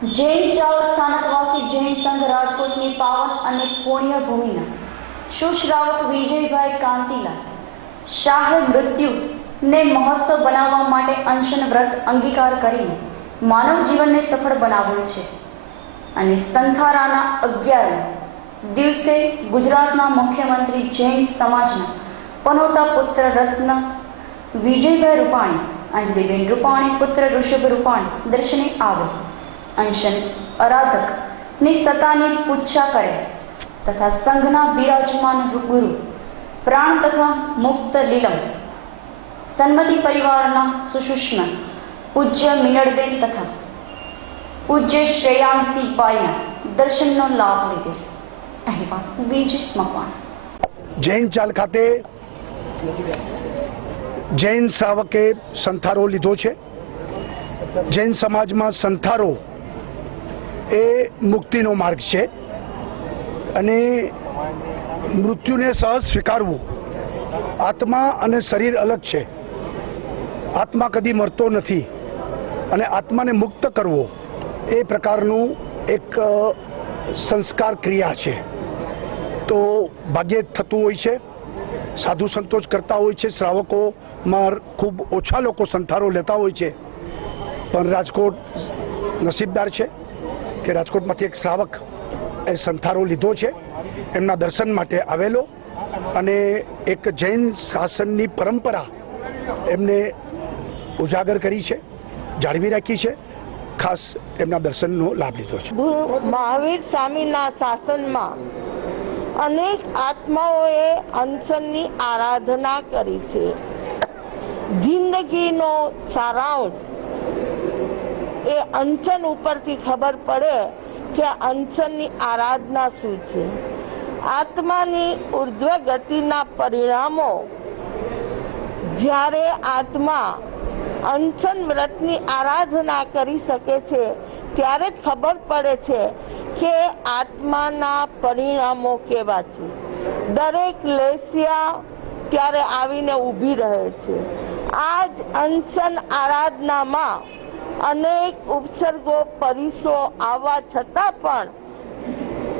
જૈન ચાળ સ્થાનકવાસી જૈન સંઘ રાજકોટની પાવન અને પુણ્ય ભૂમિના સુશ્રાવક વિજયભાઈ કાંતિલાલ શાહે મૃત્યુને મહોત્સવ બનાવવા માટે અનશન વ્રત અંગીકાર કરીને માનવ જીવનને સફળ બનાવેલ છે અને સંથારાના 11મા દિવસે ગુજરાતના મુખ્યમંત્રી જૈન સમાજના પનોતા પુત્ર રત્ન વિજયભાઈ રૂપાણી, અંજલિબેન રૂપાણી પુત્ર ઋષભ રૂપાણી દર્શને આવે અનશન આરાધકની સતાની પૂજા કરે તથા સંઘના બિરાજમાન ગુરુ પ્રાણ તથા મુક્ત લીલમ સન્મતિ પરિવારના સુષુષ્મા પૂજ્ય મિનળબેન તથા પૂજ્ય શ્રેયાંશીબાઈના દર્શનનો લાભ લીધેલ. અહેવાલ વિજય મકવાણા. જૈન ચાલ ખાતે જૈન શ્રાવકે સંથારો લીધો છે. જૈન સમાજમાં સંથારો એ મુક્તિનો માર્ગ છે અને મૃત્યુને સહજ સ્વીકારવું. આત્મા અને શરીર અલગ છે. આત્મા કદી મરતો નથી અને આત્માને મુક્ત કરવો એ પ્રકારનું એક સંસ્કાર ક્રિયા છે. તો ભાગ્યે થતું હોય છે. સાધુ સંતોષ કરતા હોય છે. શ્રાવકોમાં ખૂબ ઓછા લોકો સંથારો લેતા હોય છે. પણ રાજકોટ નસીબદાર છે કે રાજકોટમાંથી એક શ્રાવક એ સંથારો લીધો છે. એમના દર્શન માટે આવેલો અને એક જૈન શાસનની પરંપરા એમને ઉજાગર કરી છે, જાળવી રાખી છે. ખાસ એમના દર્શનનો લાભ લીધો છે. મહાવીર સ્વામીના શાસનમાં અનેક આત્માઓએ અનશનની આરાધના કરી છે. જિંદગીનો સારાંશ એ અનશન ઉપરથી ખબર પડે કે અનશનની આરાધના શું છે. આત્માની ઉર્ધ્વ ગતિના પરિણામો જ્યારે આત્મા અનશન વ્રતની આરાધના કરી શકે છે ત્યારે જ ખબર પડે છે કે આત્માના પરિણામો કેવા છે. દરેક લેસિયા ત્યારે આવીને ઊભી રહે છે. આ જ અનશન આરાધનામાં અનેક ઉપસર્ગો પરિસો આવવા છતાં પણ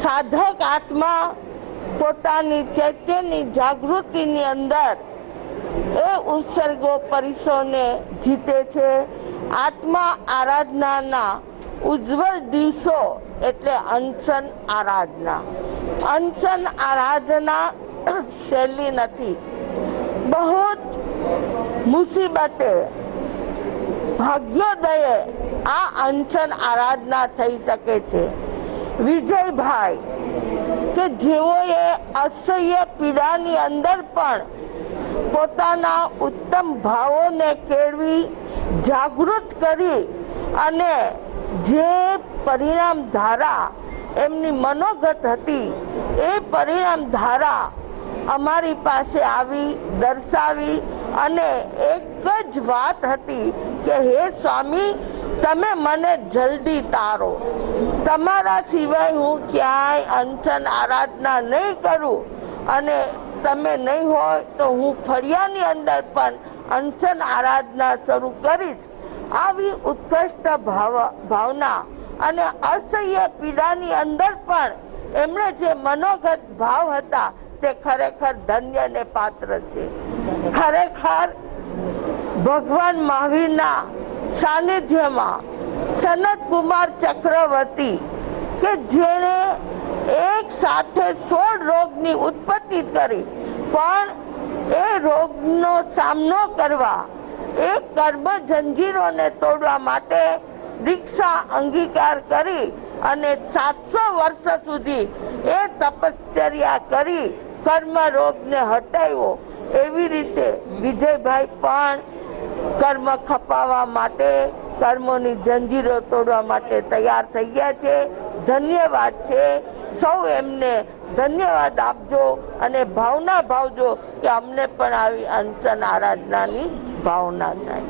સાધક આત્મા પોતાની ચૈત્યની જાગૃતિની અંદર એ ઉત્સર્ગો પરિસોને જીતે છે. આત્મા આરાધનાના ઉજ્જવળ દિવસો એટલે અનશન આરાધના. અનશન આરાધના સહેલી નથી. બહુ મુસીબતે ભાગ્યોદયે આ અનશન આરાધના થઈ શકે છે. વિજયભાઈ કે જેઓએ અસહ્ય પીડાની અંદર પણ પોતાના ઉત્તમ ભાવોને કેળવી જાગૃત કરી અને જે પરિણામ ધારા એમની મનોગત હતી એ પરિણામ ધારા અમારી પાસે આવી દર્શાવી અને એક જ વાત હતી કે હે સ્વામી, તમે મને જલ્દી તારો. તમારા સિવાય હું ક્યાંય અનશન આરાધના નહીં કરું અને તમે નહીં હોય તો હું ફળિયાની અંદર પણ અનશન આરાધના શરૂ કરીશ. આવી ઉત્કૃષ્ટ ભાવના અને અસહ્ય પીડાની અંદર પણ એમણે જે મનોગત ભાવ હતા તે ખરેખર ધન્યને પાત્ર છે. ખરેખર ભગવાન મહાવીરના સાનિધ્યમાં સનત કુમાર ચક્રવર્તી કે જેણે એક સાથે 16 રોગની ઉત્પત્તિ કરી પણ એ રોગનો સામનો કરવા એ કર્મ જંજીરોને તોડવા માટે દીક્ષા અંગીકાર કરી અને 700 વર્ષ સુધી એ તપશ્ચર્યા કરી કર્મ રોગને હટાવ્યો. એવી રીતે વિજયભાઈ પણ કર્મ ખપાવવા માટે, કર્મોની જંજીરો તોડવા માટે તૈયાર થઈ ગયા છે. ધન્યવાદ છે. સૌ એમને ધન્યવાદ આપજો અને ભાવના ભાવજો કે અમને પણ આવી અનશન આરાધનાની ભાવના થાય.